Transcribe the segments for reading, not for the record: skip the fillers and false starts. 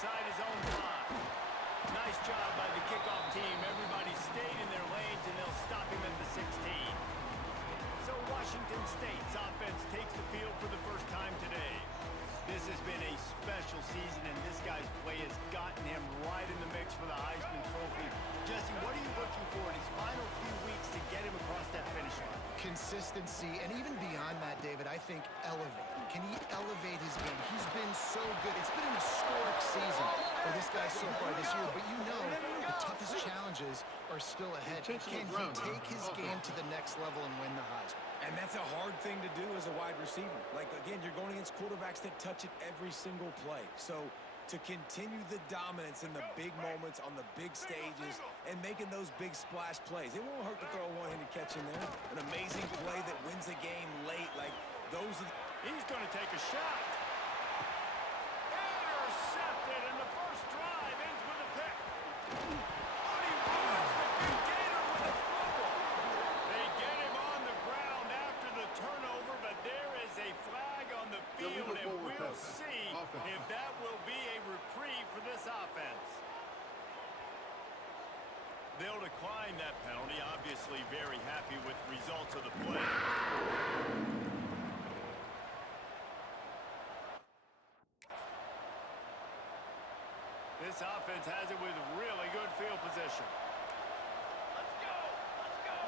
inside his own 5. Nice job by the kickoff team. Everybody stayed in their lanes, and they'll stop him at the 16. So Washington State's offense takes the field for the first time today. This has been a special season, and this guy's play has gotten him right in the mix for the Heisman Trophy. Jesse, what are you looking for in his final few weeks to get him across that finish line? Consistency, and even beyond that, David, I think elevate. Can he elevate his game? He's been so good. It's been an historic season for this guy so far this year, but you know the toughest challenges are still ahead. Can he take his game to the next level and win the Heisman? And that's a hard thing to do as a wide receiver. Like, again, you're going against quarterbacks that touch it every single play. So to continue the dominance in the big moments on the big stages and making those big splash plays, it won't hurt to throw a one-handed catch in there. An amazing play that wins a game late. Like, those are... He's going to take a shot. Intercepted, and the first drive ends with a pick. Oh, he runs the big gator with a fumble. They get him on the ground after the turnover, but there is a flag on the field, and we'll see if that will be a reprieve for this offense. They'll decline that penalty, obviously very happy with the results of the play. This offense has it with really good field position. Let's go! Let's go!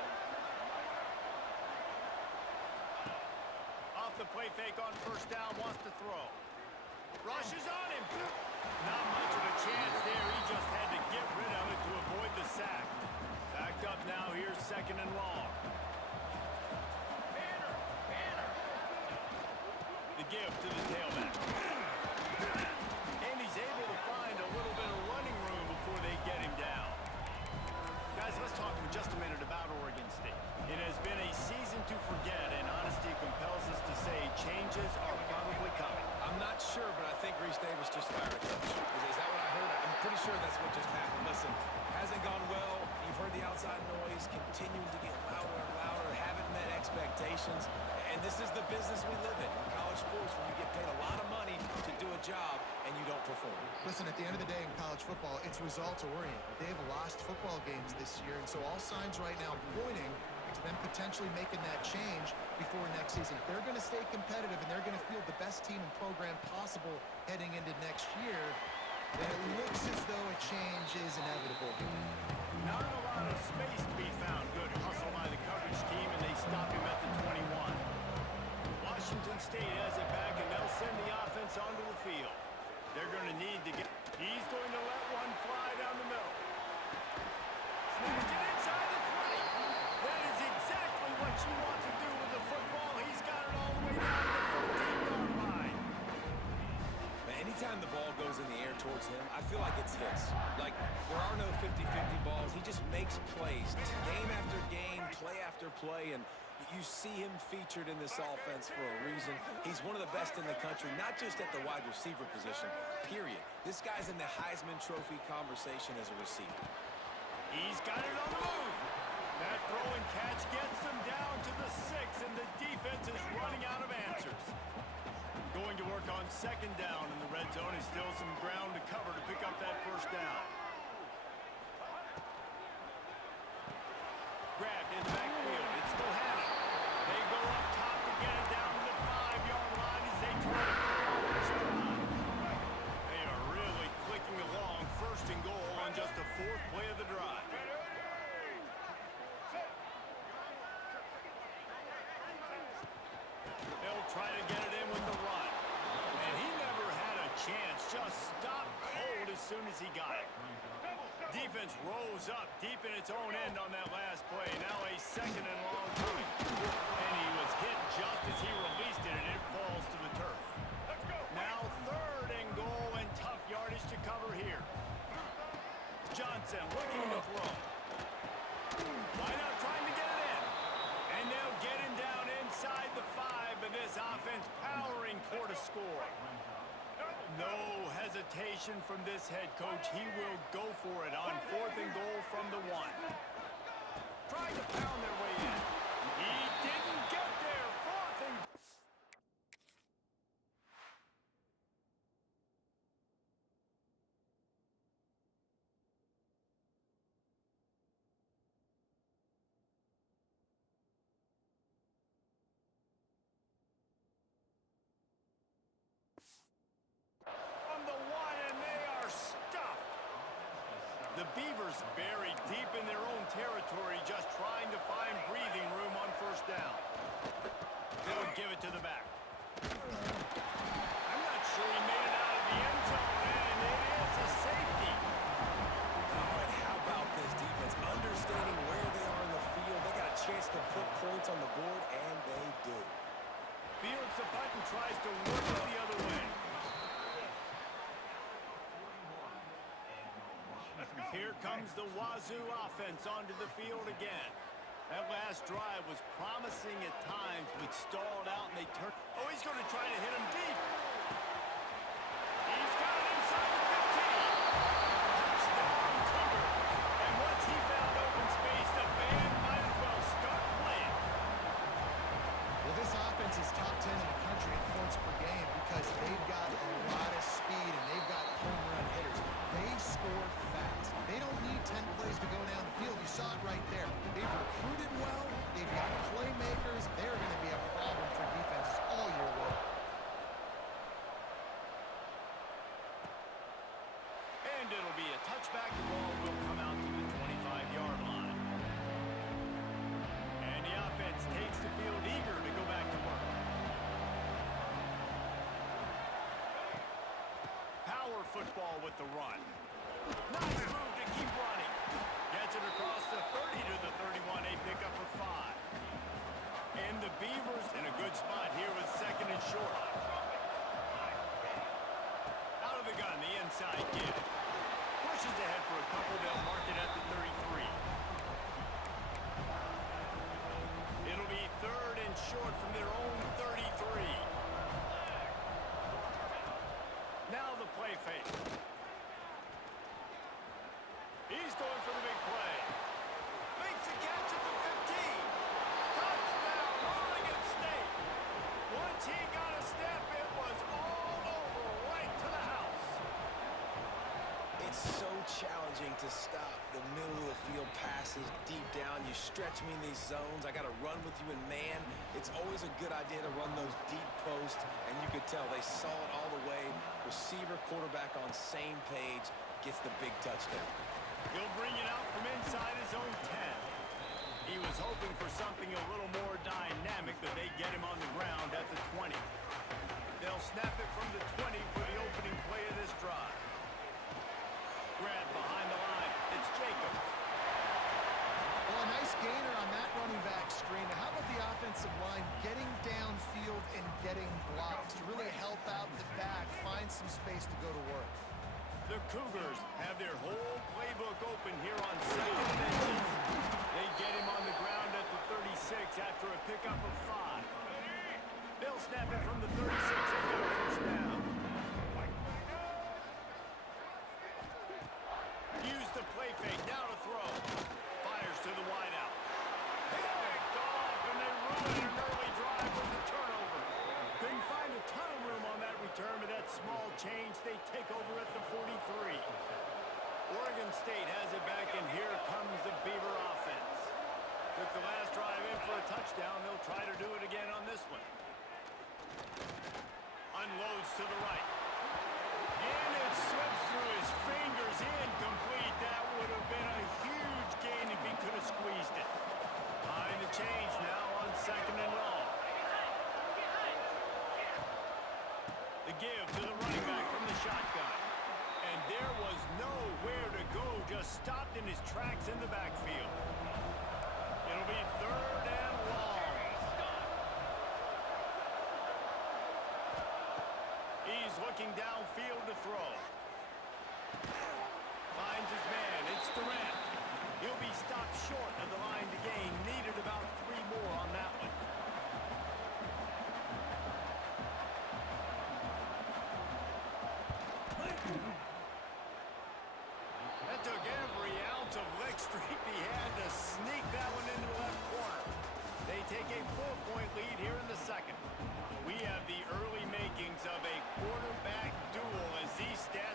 Off the play fake on first down, wants to throw. Rushes on him. Not much of a chance there. He just had to get rid of it to avoid the sack. Backed up now. Here's second and long. The give to the tailback. And he's able to find a little bit of running room before they get him down. Guys, let's talk for just a minute about Oregon State. It has been a season to forget, and honesty compels us to say changes are probably coming. I'm not sure, but I think Reese Davis just fired a coach. Is that what I heard? I'm pretty sure that's what just happened. Listen, hasn't gone well. You've heard the outside noise, continuing to get louder and louder, haven't met expectations. And this is the business we live in college sports, when you get paid a lot of money to do a job and you don't perform. Listen, at the end of the day in college football, it's results-oriented. They've lost football games this year, and so all signs right now pointing to them potentially making that change before next season. If they're going to stay competitive and they're going to field the best team and program possible heading into next year, then it looks as though a change is inevitable. Not a lot of space to be found. Good hustle by the coverage team, and they stop him at the 21. Washington State has it back, and they'll send the offense onto the field. They're going to need to get... He's going to let one fly down the middle. Snaps it inside the 20. That is exactly what you want to do with the football. He's got it all the way down to the 15-yard line. Man, anytime the ball goes in the air towards him, I feel like it's his. Like, there are no 50-50 balls. He just makes plays. Game after game, play after play, and you see him featured in this offense for a reason. He's one of the best in the country, not just at the wide receiver position, period. This guy's in the Heisman Trophy conversation as a receiver. He's got it on the move. That throw and catch gets them down to the 6, and the defense is running out of answers. Going to work on second down in the red zone. Is still some ground to cover to pick up that first down. Grabbed in the backfield. It's still Hannah. They go up top to get it down to the 5-yard line as they try to pull off this drive. They are really clicking along. First and goal on just the 4th play of the drive. They'll try to get it in with the run. And he never had a chance. Just stopped cold as soon as he got it. Defense rose up deep in its own end on that last play. Now a second and long coming. And he was hit just as he released it, and it falls to the turf. Now 3rd and goal, and tough yardage to cover here. Johnson looking to throw. Why not trying to get it in? And they'll get him down inside the 5, but this offense powering toward a score. No hesitation from this head coach. He will go for it on 4th and goal from the 1. Trying to pound their way in. He didn't get there. 4th and... The Beavers buried deep in their own territory, just trying to find breathing room on first down. They'll give it to the back. I'm not sure he made it out of the end zone, and it is a safety. All right, how about this defense? Understanding where they are in the field, they got a chance to put points on the board, and they do. Fields the punt and tries to work it the other way. Here comes the Wazoo offense onto the field again. That last drive was promising at times, but stalled out, and they turned. Oh, he's going to try to hit him deep. He's got it inside the 15. Touchdown, Cougar. And once he found open space, the band might as well start playing. Well, this offense is top 10 in the country in points per game because they've got a lot of speed and they've got home run hitters. They score fast. They don't need 10 plays to go down the field. You saw it right there. They've recruited well. They've got playmakers. They're going to be a problem for defenses all year long. And it'll be a touchback. The ball will come out to the 25-yard line. And the offense takes the field eager to go back to work. Power football with the run. Nice move to keep running. Gets it across the 30 to the 31. A pickup of 5. And the Beavers in a good spot here with second and short. Out of the gun, the inside give. Pushes ahead for a couple. They'll mark it at the 33. It'll be third and short from their own 33. Now the play fake. He's going for the big play. Makes a catch at the 15. Touchdown, Oregon State. Once he got a step, it was all over, right to the house. It's so challenging to stop the middle of the field passes deep down. You stretch me in these zones. I got to run with you in man. It's always a good idea to run those deep posts, and you could tell they saw it all the way. Receiver, quarterback on same page, gets the big touchdown. He'll bring it out from inside his own 10. He was hoping for something a little more dynamic, but they get him on the ground at the 20. They'll snap it from the 20 for the opening play of this drive. Grab behind the line. It's Jacobs. Well, a nice gainer on that running back screen. Now, how about the offensive line getting downfield and getting blocks to really help out the back, find some space to go to work? The Cougars have their whole playbook open here on second and inches. They get him on the ground at the 36 after a pickup of 5. They'll snap it from the 36 and get a first down. Use the play fake, now to throw. Fires to the wideout. Picked off, and they ruin an early drive with the turnover. Couldn't find a ton of room on that return, but that small change, they take over at the 43. Oregon State has it back, and here comes the Beaver offense. Took the last drive in for a touchdown. They'll try to do it again on this one. Unloads to the right. And it slips through his fingers, incomplete. That would have been a huge gain if he could have squeezed it. Behind the chains now on second and long. The give to the running back from the shotgun. And there was nowhere to go, just stopped in his tracks in the backfield. It'll be third and long. He's looking downfield to throw. Finds his man. It's Durant. He'll be stopped short of the line to gain. Needed about 3 more on that one. That took every ounce of leg strength he had to sneak that one into the left corner. They take a 4-point lead here in the second. We have the early makings of a quarterback duel as these stats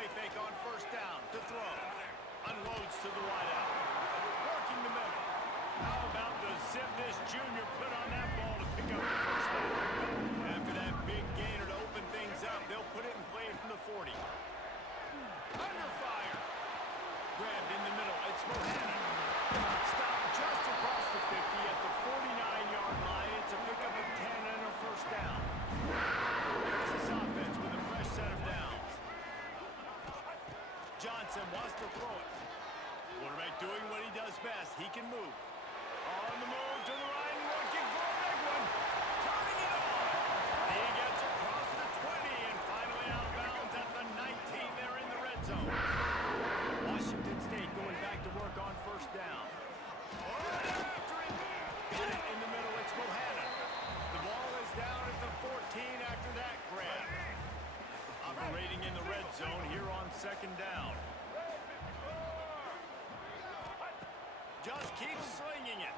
play fake on first down to throw. Unloads to the wideout. Working the middle. How about the zip this junior put on that ball to pick up the first down? After that big gainer to open things up, they'll put it in play from the 40. Under fire. Grabbed in the middle. It's Mohannan. Stopped just across the 50 at the 49-yard line. It's a pickup of 10 and a first down. Here's this offense with a fresh set of downs. Johnson wants to throw it. Quarterback doing what he does best. He can move. On the move to the right, looking for a big one. Turning it on. He gets across the 20 and finally out of bounds at the 19. They're in the red zone. Washington State going back to work on first down. Right after him. Got it in the middle. It's Mohannan. The ball is down at the 14 after that grab. Operating in the red zone here on second down. Just keeps slinging it.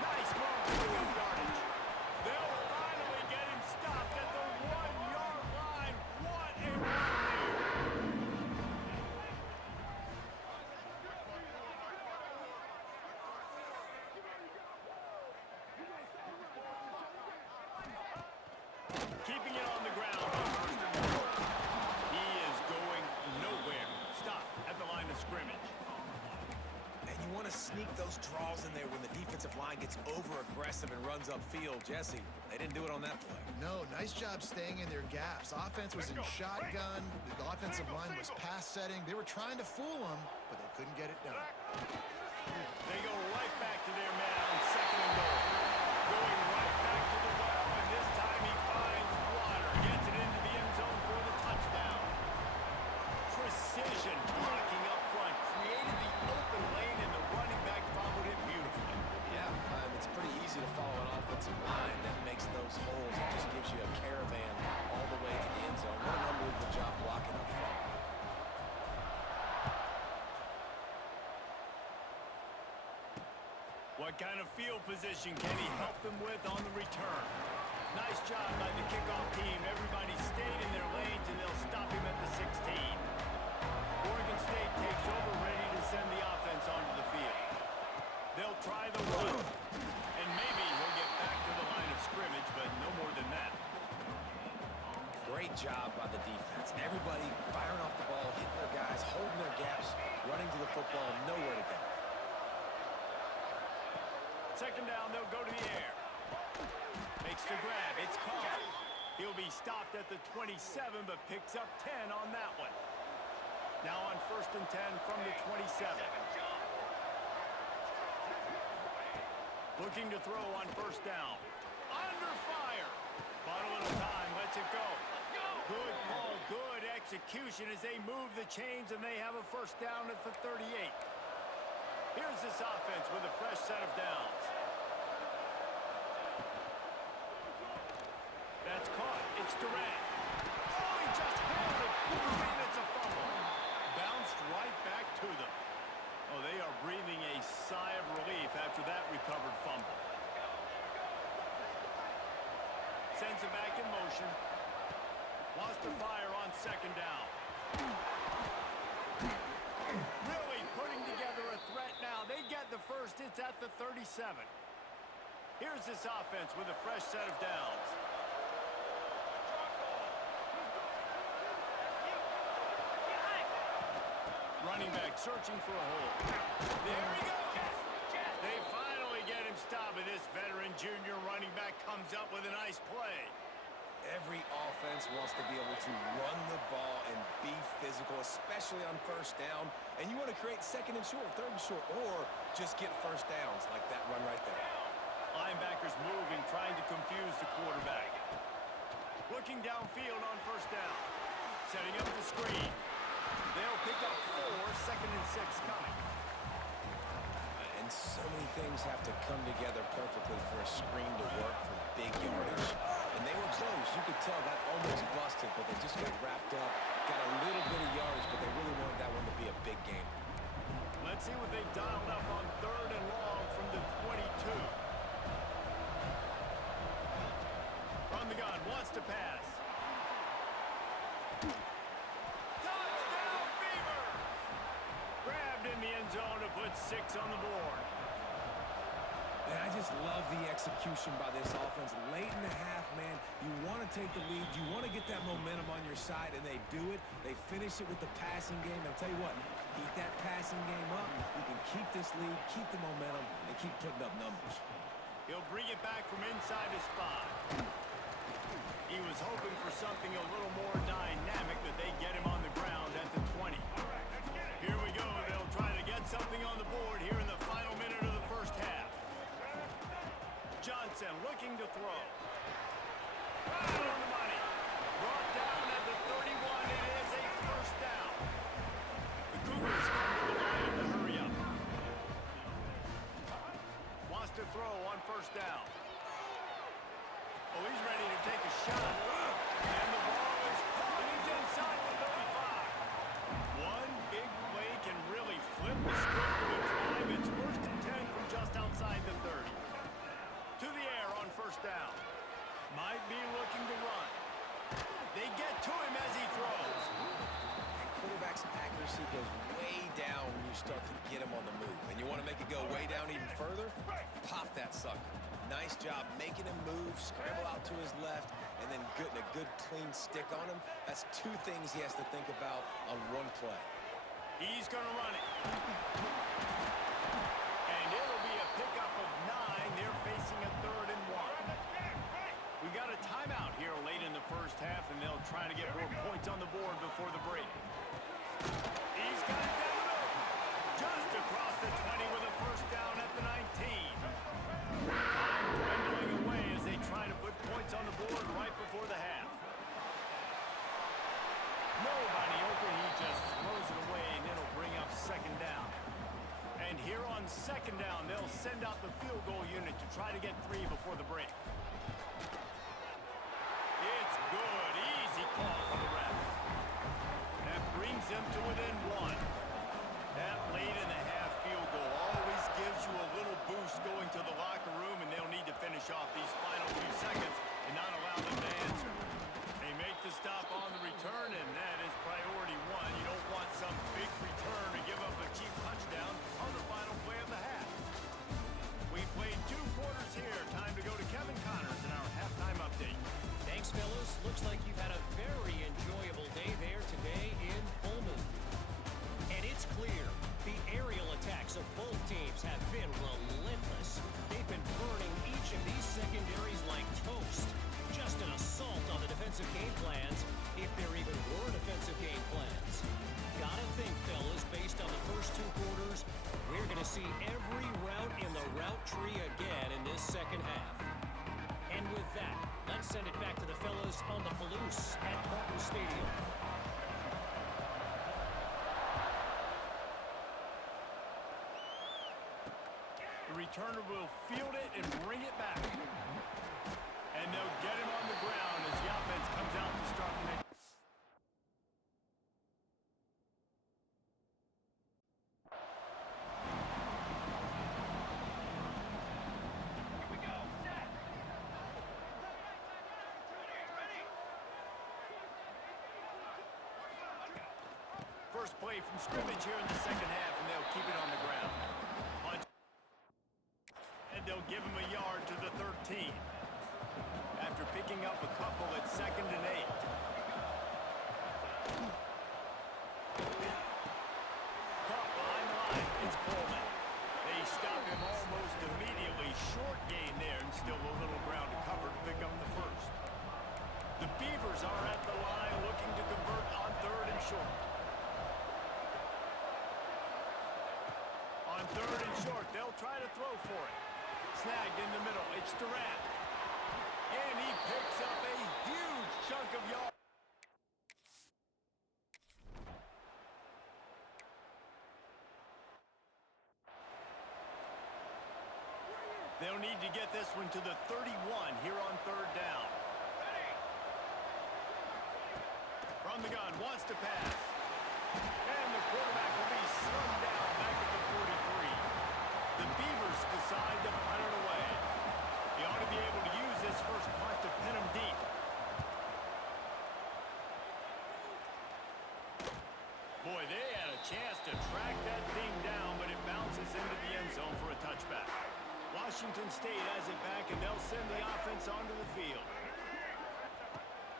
Nice move to pick up yardage. They'll finally get him stopped at the 1-yard line. What a run there. Keeping it on the ground. He is going nowhere. Stop at the line of scrimmage. And you want to sneak those draws in there when the defensive line gets over-aggressive and runs upfield. Jesse, they didn't do it on that play. No, nice job staying in their gaps. Offense was in shotgun. The offensive line was pass setting. They were trying to fool them, but they couldn't get it done. They go right back to their man on second and goal. Going right back to the well, and this time he finds water. Gets it into the end zone for the touchdown. Precision blocking up front. Created the open lane, and the running back followed it beautifully. Yeah, it's pretty easy to follow an offensive line that makes those holes. It just gives you a caravan all the way to the end zone. What an unbelievable job blocking up front. What kind of field position can he help them with on the return? Nice job by the kickoff team. Everybody stayed in their lanes, and they'll stop him at the 16. Oregon State takes over, ready to send the offense onto the field. They'll try the run, and maybe he'll get back to the line of scrimmage, but no more than that. Great job by the defense. Everybody firing off the ball, hitting their guys, holding their gaps, running to the football, nowhere to go. Second down, they'll go to the air. Makes the grab. It's caught. He'll be stopped at the 27, but picks up 10 on that one. Now on first and 10 from the 27. Looking to throw on first down. Under fire. Bought a little time. Lets it go. Good call. Good execution as they move the chains, and they have a first down at the 38. Here's this offense with a fresh set of downs. That's caught. It's Durant. Oh, he just held it. And it's a fumble. Bounced right back to them. Oh, they are breathing a sigh of relief after that recovered fumble. Sends it back in motion. Wants to fire on second down. Really putting together a threat now. They get the first. It's at the 37. Here's this offense with a fresh set of downs. Running back searching for a hole. There he goes. They finally get him stopped, and this veteran junior running back comes up with a nice play. Every offense wants to be able to run the ball and be physical, especially on first down. And you want to create second and short, third and short, or just get first downs like that run right there. Linebackers moving, trying to confuse the quarterback. Looking downfield on first down. Setting up the screen. They'll pick up 4, second and 6 coming. And so many things have to come together perfectly for a screen to work for big yardage. And they were close. You could tell that almost busted, but they just got wrapped up, got a little bit of yardage, but they really wanted that one to be a big game. Let's see what they've dialed up on third and long from the 22. From the gun, wants to pass. put 6 on the board. And I just love the execution by this offense. Late in the half, man, you want to take the lead. You want to get that momentum on your side, and they do it. They finish it with the passing game. I'll tell you what, keep that passing game up. You can keep this lead, keep the momentum, and keep putting up numbers. He'll bring it back from inside his 5. He was hoping for something a little more dynamic, but they get him on the ground at the 20. Here we go. They'll try to get something on the board here in the final minute of the first half. Johnson looking to throw. Right on the money. Brought down at the 31. It is a first down. The Cougars come to the line to hurry up. Wants to throw on first down. Oh, he's ready to take a shot. And the ball is caught. He's inside the 35. One big play can really flip the script of a drive. It's first and 10 from just outside the 30. To the air on first down. Might be looking to run. They get to him as he throws. And quarterback's accuracy goes way down when you start to get him on the move. And you want to make it go way down even further? Pop that sucker. Nice job making him move, scramble out to his left, and then getting a good clean stick on him. That's 2 things he has to think about on one play. He's going to run it. And it'll be a pickup of 9. They're facing a 3rd and 1. We got a timeout here late in the first half, and they'll try to get more points on the board before the break. He's got it down the middle. Just across the 20 with a first down at the 19. Time dwindling away as they try to put points on the board right before the half. Nobody open. He just throws it away, and it'll bring up second down. And here on second down, they'll send out the field goal unit to try to get 3 before the break. It's good. Easy call for the ref. That brings them to within 1. That late in the half field goal always gives you a little boost going to the locker room, and they'll need to finish off these final few seconds and not allow them to answer. They make the stop on the return, and that is priority 1. You don't want some big return to give up a cheap touchdown on the final play of the half. We played 2 quarters here. Time to go to Kevin Connors in our halftime update. Thanks, fellas. Looks like you've had a very enjoyable day there today in Pullman. And it's clear, the aerial attacks of both teams have been relentless. They've been burning each of these secondaries like toast. Just an assault on the defensive game plans, if there even were defensive game plans. Gotta think, fellas, based on the first 2 quarters, we're gonna see every route in the route tree again in this second half. And with that, let's send it back to the fellas on the Palouse at Martin Stadium. The returner will field it and bring it back. And they'll get him on the ground as the offense comes out to start the next. First play from scrimmage here in the second half, and they'll keep it on the ground. And they'll give him a yard to the 13. After picking up a couple at 2nd and 8. Caught behind the line. It's Coleman. They stop him almost immediately. Short gain there, and still a little ground to cover to pick up the first. The Beavers are at the line looking to convert on 3rd and short. On 3rd and short, they'll try to throw for it. Snagged in the middle. It's Durant. And he picks up a huge chunk of yards. They'll need to get this one to the 31 here on 3rd down. From the gun, wants to pass. And the quarterback will be slung down back at the 43. The Beavers decide to punt it away. They ought to be able to use this first punt to pin them deep. Boy, they had a chance to track that thing down, but it bounces into the end zone for a touchback. Washington State has it back, and they'll send the offense onto the field.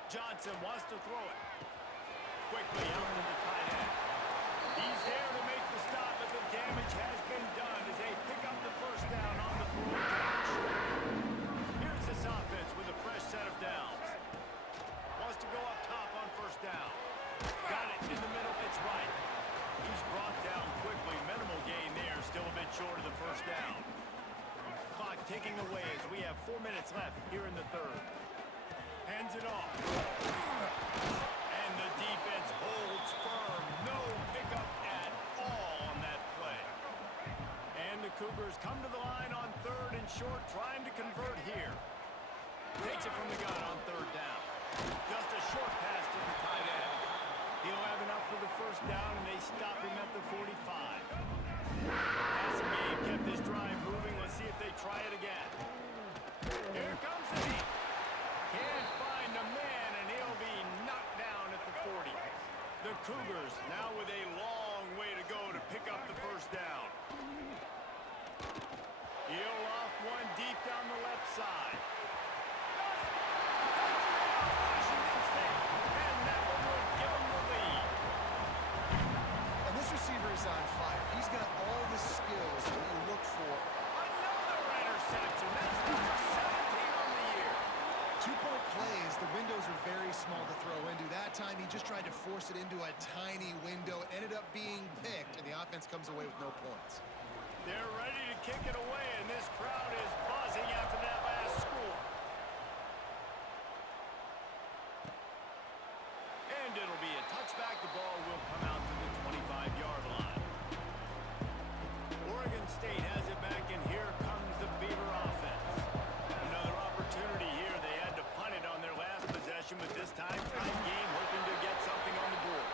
Johnson wants to throw it. Quickly out to the tight end. He's there to make the stop, but the damage has been done as they pick up the first down on the throw and catch. Here's this offense with a fresh set of downs. Wants to go up top on first down. Got it in the middle. It's right. He's brought down quickly. Minimal gain there. Still a bit short of the first down. Clock ticking away as we have 4 minutes left here in the third. Hands it off. And the defense holds firm. No pickup at all on that play. And the Cougars come to the line on third and short, trying to convert here. Takes it from the gun on third down. Just a short pass to the tight end. He'll have enough for the first down, and they stop him at the 45. Passing game kept this drive moving. Let's see if they try it again. Here comes the heat. Can't find a man, and he'll be knocked down at the 40. The Cougars now with a long way to go to pick up the first down. He'll off one deep down the left side. Washington State, and that one will give them the lead. And this receiver is on fire. He's got all the skills that you look for. Another interception. That's number 17 on the year. 2-point plays, the windows are very small to throw into. That time, he just tried to force it into a tiny window, ended up being picked, and the offense comes away with no points. They're ready to kick it away, and this crowd is buzzing after that last score. And it'll be a touchback. The ball will come out to the 25-yard line. Oregon State has it back, and here comes the Beaver offense. Another opportunity here. They had to punt it on their last possession, but this time, tight game, hoping to get something on the board.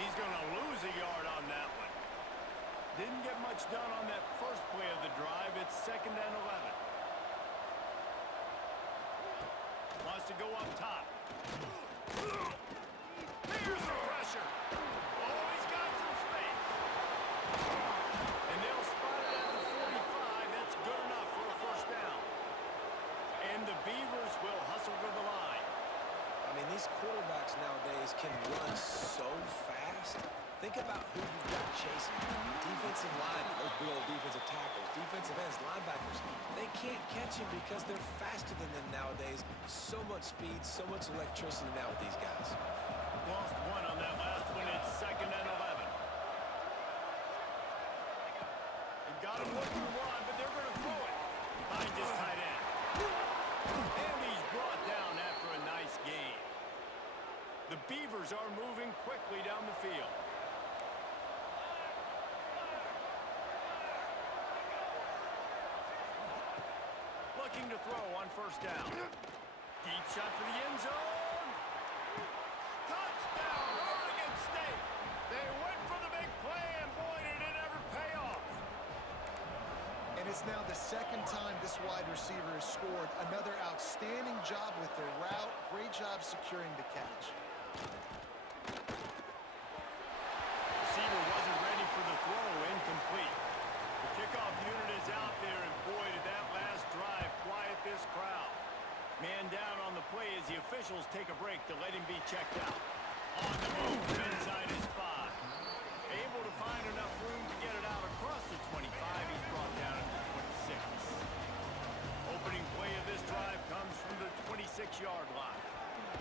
He's going to lose a yard on that one. Didn't get much done on that first play of the drive. It's 2nd and 11. Wants to go up top. Here's the pressure. Oh, he's got some space. And they'll spot it at the 45. That's good enough for a first down. And the Beavers will hustle to the line. I mean, these quarterbacks nowadays can run so fast. Think about who you've got chasing. Defensive line, those big old defensive tackles, defensive ends, linebackers. They can't catch him because they're faster than them nowadays. So much speed, so much electricity now with these guys. Lost one on that last one. It's 2nd and 11. They've got him looking to run, but they're going to throw it. Behind his tight end. And he's brought down after a nice gain. The Beavers are moving quickly down the field. Looking to throw on first down. Deep shot for the end zone. Touchdown, Oregon State. They went for the big play, and boy, did it ever pay off. And it's now the 2nd time this wide receiver has scored. Another outstanding job with the route. Great job securing the catch. Receiver wasn't ready for the throw. Incomplete. The kickoff unit is out there, and boy, did that last drive quiet this crowd. Man down on the play as the officials take a break to let him be checked out. On the move from inside his 5. Able to find enough room to get it out across the 25. He's brought down at the 26. Opening play of this drive comes from the 26-yard line.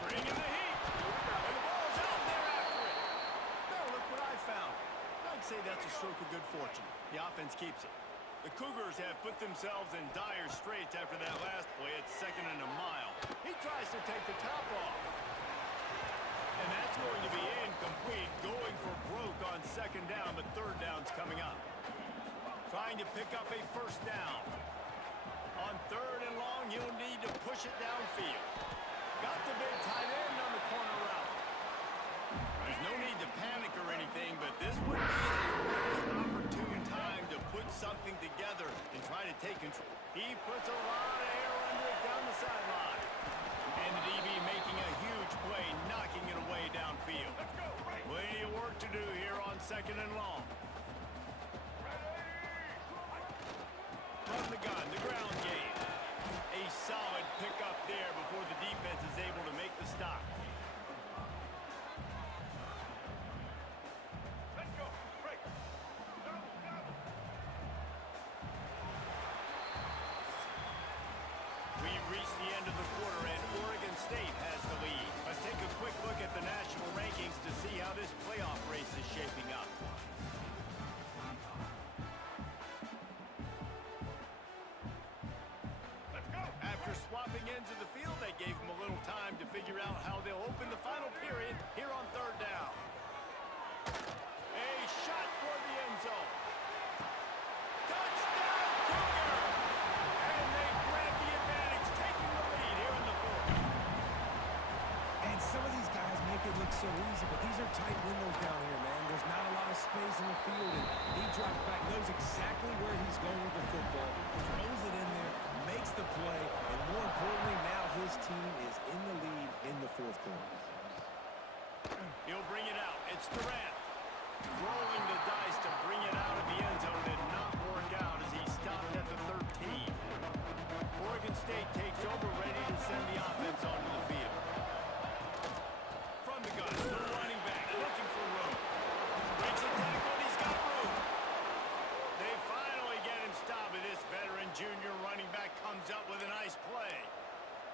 Bringing the heat. And the ball's out there after it. No, look what I found. I'd say that's a stroke of good fortune. The offense keeps it. The Cougars have put themselves in dire straits after that last play. It's 2nd and a mile. He tries to take the top off. And that's going to be incomplete. Going for broke on 2nd down, but 3rd down's coming up. Trying to pick up a first down. On 3rd and long, he'll need to push it downfield. Got the big tight end on the corner route. There's no need to panic or anything, but this would be an opportune time to put something together and try to take control. He puts a lot of air under it down the sideline. And the DB making a huge play, knocking it away downfield. Plenty of work to do here on 2nd second and long. From the gun, the ground game. A solid pickup there before the defense is able to make the stop. We've reached the end of the quarter, and Oregon State has the lead. Let's take a quick look at the national rankings to see how this playoff race is shaping up. After swapping ends of the field, they gave them a little time to figure out how they'll open the final period here on third down. A shot for the end zone. Touchdown, Cougar! And they grab the advantage, taking the lead here in the fourth. And some of these guys make it look so easy, but these are tight windows down here, man. There's not a lot of space in the field, and he drops back, knows exactly where he's going with the football, throws it in there, makes the play, and more importantly, now his team is in the lead in the fourth quarter. He'll bring it out. It's Durant. Rolling the dice to bring it out of the end zone did not work out as he stopped at the 13. Oregon State takes over, ready to send the offense onto the field. From the gun, the running back looking for room. Breaks a tackle, and he's got room. They finally get him stopped, and this veteran junior running back comes up with a nice play.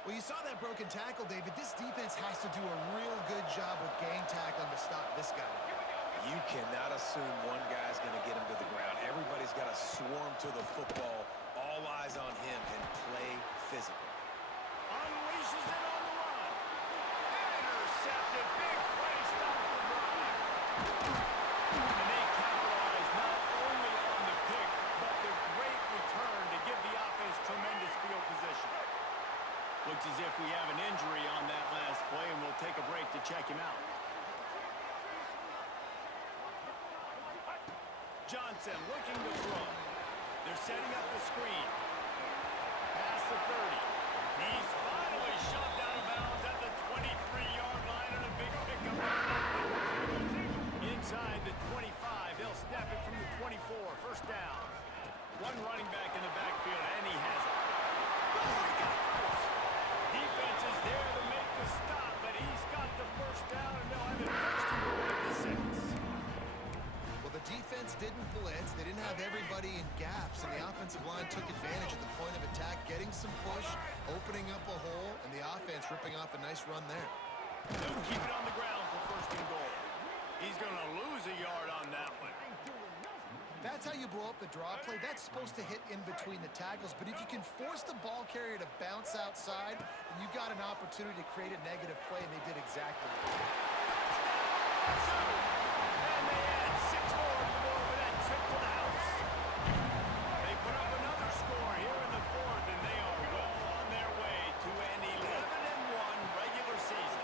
Well, you saw that broken tackle, David. This defense has to do a real good job with gang tackling to stop this guy. You cannot assume one guy's going to get him to the ground. Everybody's got to swarm to the football, all eyes on him, and play physical. Unleashes it on the run. Intercepted. Big play stops the drive. And they capitalize not only on the pick, but the great return to give the offense tremendous field position. Looks as if we have an injury on that last play, and we'll take a break to check him out. Johnson looking to throw. They're setting up the screen. Past the 30. He's finally shoved out of bounds at the 23-yard line, and a big pickup on that one. Inside the 25, they'll snap it from the 24. First down. One running back in the backfield, and he has it. Oh, my God. Defense is there to make the stop, but he's got the first down, and they'll have it first and goal at the 6. Well, the defense didn't blitz. They didn't have everybody in gaps, and the offensive line took advantage at the point of attack, getting some push, opening up a hole, and the offense ripping off a nice run there. They'll keep it on the ground for first and goal. He's going to lose a yard on that one. That's how you blow up the draw play. That's supposed to hit in between the tackles, but if you can force the ball carrier to bounce outside, then you've got an opportunity to create a negative play, and they did exactly that. And they add 6 more to the board with that trip to the house. They put up another score here in the fourth, and they are well on their way to an 11-1 regular season.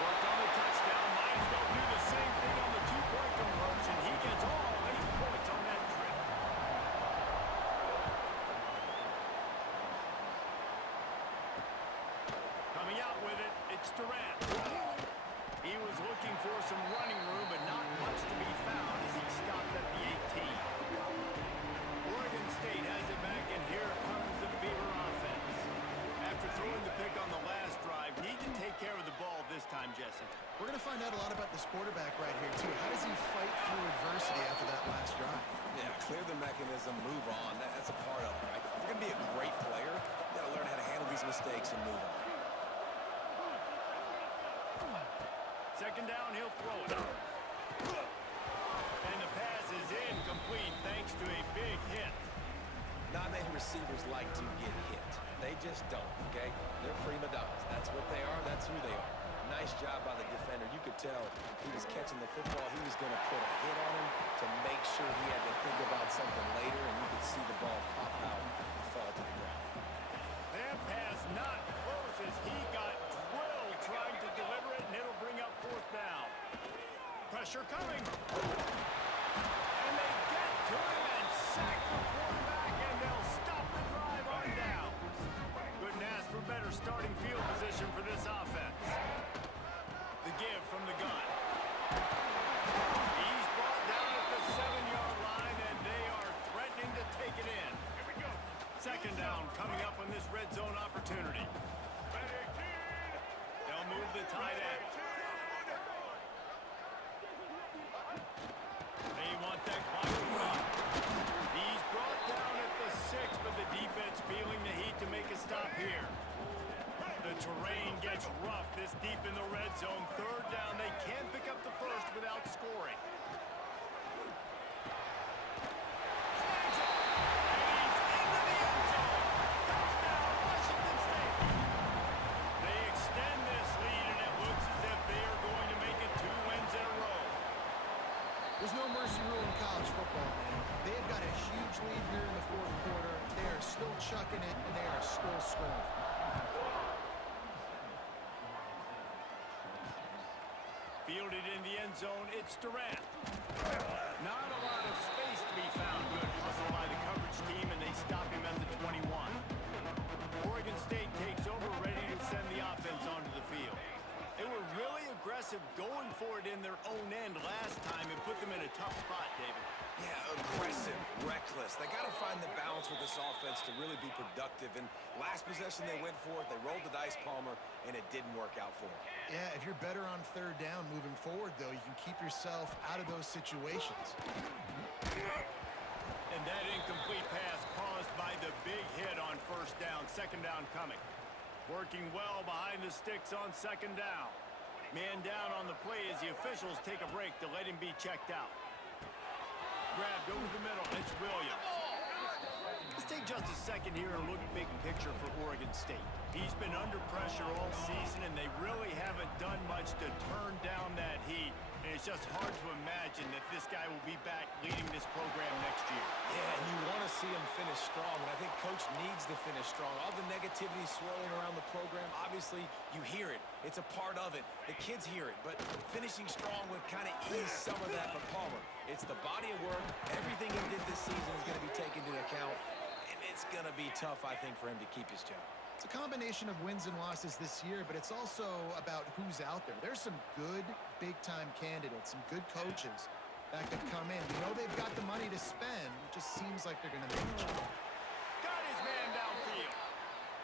Worked on the touchdown, might as well do the same thing on the 2-point conversion. He gets all 8 points on that trip. Coming out with it, it's Durant. He was looking for some running room, but not much to be found as he stopped at the 18. Oregon State has it back, and here comes the Beaver offense. After throwing the pick on the last drive, need to take care of the ball this time, Jesse. We're going to find out a lot about this quarterback right here, too. How does he fight through adversity after that last drive? Yeah, clear the mechanism, move on. That's a part of it, right? If you're going to be a great player, you got to learn how to handle these mistakes and move on. Second down, he'll throw it. And the pass is incomplete thanks to a big hit. Not many receivers like to get hit. They just don't, okay? They're prima donnas. That's what they are. That's who they are. Nice job by the defender. You could tell he was catching the football. He was going to put a hit on him to make sure he had to think about something later, and you could see the ball pop out and fall to the ground. That pass not close as he got drilled trying to deliver it, and it'll bring up fourth down. Pressure coming. And they get to him and sack the quarterback, and they'll stop the drive on down. Couldn't ask for better starting field position for this offense. The give from the gun. He's brought down of the tight end. They want that clock to run. He's brought down at the 6, but the defense feeling the heat to make a stop here. The terrain gets rough this deep in the red zone. Third down, they can't pick up the first without scoring. Snags it, and he's into the end zone. Touchdown, Washington State. They extend this lead, and it looks as if they are going to make it 2 wins in a row. There's no mercy rule in college football, man. They've got a huge lead here in the fourth quarter. They are still chucking it, and they are still scoring. Fielded in the end zone, it's Durant. Not a lot of space to be found. Good hustle by the coverage team, and they stop him at the 21. Oregon State takes over, ready to send the offense onto the field. They were really aggressive going for it in their own end last time and put them in a tough spot, David. Yeah, aggressive, reckless. They got to find the balance with this offense to really be productive. And last possession they went for it. They rolled the dice, Palmer, and it didn't work out for them. Yeah, if you're better on third down moving forward, though, you can keep yourself out of those situations. And that incomplete pass caused by the big hit on first down. Second down coming. Working well behind the sticks on second down. Man down on the play as the officials take a break to let him be checked out. Grabbed over the middle. It's Williams. Let's take just a second here and look big picture for Oregon State. He's been under pressure all season, and they really haven't done much to turn down that heat. And it's just hard to imagine that this guy will be back leading this program next year. Yeah, and you want to see him finish strong, and I think Coach needs to finish strong. All the negativity swirling around the program, obviously, you hear it. It's a part of it. The kids hear it, but finishing strong would kind of ease some of that. But Palmer, it's the body of work. Everything he did this season is going to be taken into account, and it's going to be tough, I think, for him to keep his job. It's a combination of wins and losses this year, but it's also about who's out there. There's some good big-time candidates, some good coaches that could come in. You know they've got the money to spend. It just seems like they're going to make a change. Got his man downfield.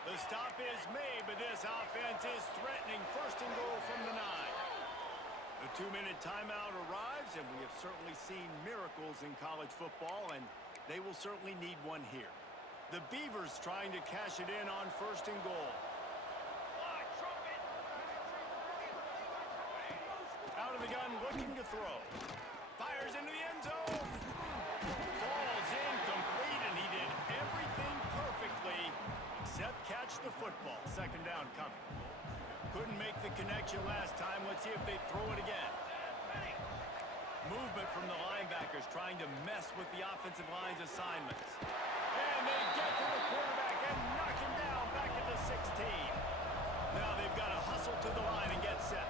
The stop is made, but this offense is threatening. First and goal from the 9. The 2-minute timeout arrives, and we have certainly seen miracles in college football, and they will certainly need one here. The Beavers trying to cash it in on first and goal. Out of the gun, looking to throw. Fires into the end zone. Falls incomplete, and he did everything perfectly except catch the football. Second down coming. Couldn't make the connection last time. Let's see if they throw it again. Movement from the linebackers trying to mess with the offensive line's assignments. And they get to the quarterback and knock him down back at the 16. Now they've got to hustle to the line and get set.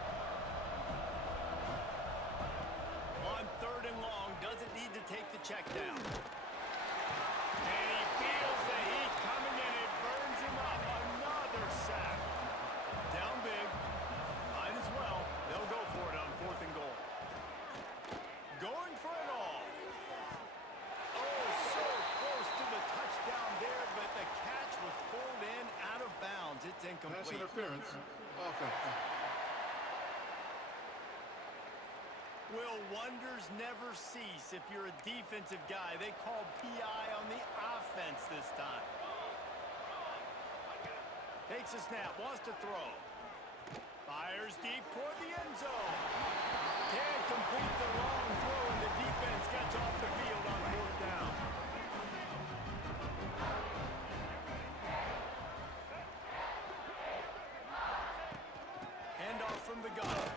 On third and long, doesn't need to take the check down. And he feels the heat coming in. It burns him up. Another sack. Down big. Might as well. They'll go for it on fourth and goal. Going for it all. Oh, so close to the touchdown there, but the catch was pulled in out of bounds. It's incomplete. Pass interference. Offense. Will wonders never cease if you're a defensive guy? They call PI on the offense this time. Takes a snap, wants to throw. Fires deep toward the end zone. Can't complete the long throw, and the defense gets off the field on fourth down. Handoff from the gun.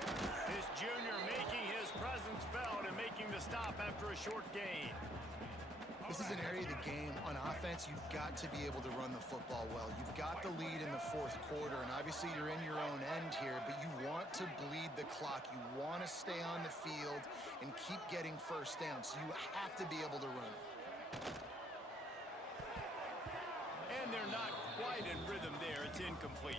This junior making his presence felt and making the stop after a short gain. This is an area of the game on offense you've got to be able to run the football well. You've got the lead in the fourth quarter, and obviously you're in your own end here, but you want to bleed the clock. You want to stay on the field and keep getting first down, so you have to be able to run it. And they're not quite in rhythm there. It's incomplete.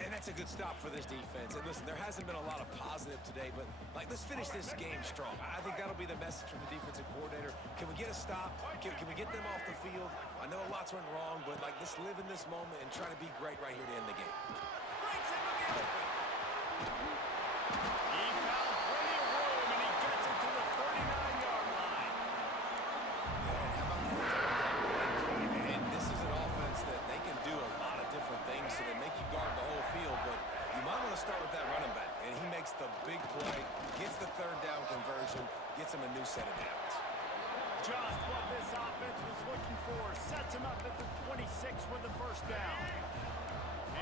And that's a good stop for this defense. And listen, there hasn't been a lot of positive today, but let's finish this game strong. I think that'll be the message from the defensive coordinator. Can we get a stop? Can we get them off the field? I know lots went wrong, but let's live in this moment and try to be great right here to end the game. Breaks into the open. He found plenty of room, and he gets it to the 39-yard line. And how about the third down play? And this is an offense that they can do a lot of different things, so they make you guard the whole field, but you might want to start with that running back. And he makes the big play, gets the third down conversion, gets him a new set of downs. Just what this offense was looking for. Sets him up at the 26 with the first down.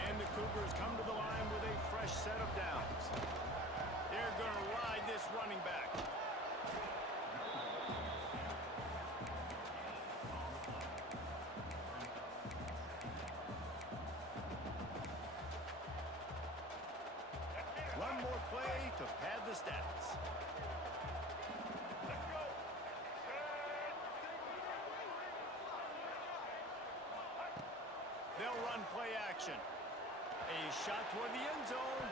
And the Cougars come to the line with a fresh set of downs. They're going to ride this running back. One more play to pad the stats. They'll run play action. A shot toward the end zone.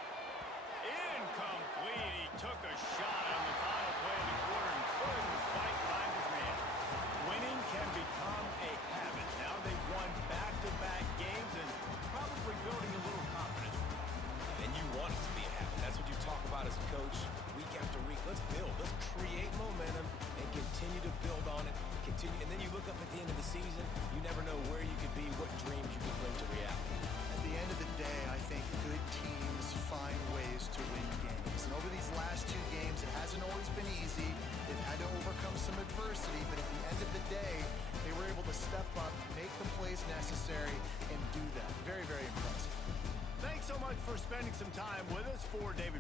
Incomplete. He took a shot on the final play of the quarter and couldn't quite find his man. Winning can become a habit. Now they've won back-to-back games and probably building a little confidence. And you want it to be a habit. That's what you talk about as a coach week after week. Let's build. Let's create momentum and continue to build on it. Continue, and then you look up at the end of the season, you never know where you could be, what dreams you could bring to reality. At the end of the day, I think good teams find ways to win games. And over these last two games, it hasn't always been easy. They've had to overcome some adversity, but at the end of the day, they were able to step up, make the plays necessary, and do that. Very, very impressive. Thanks so much for spending some time with us. For David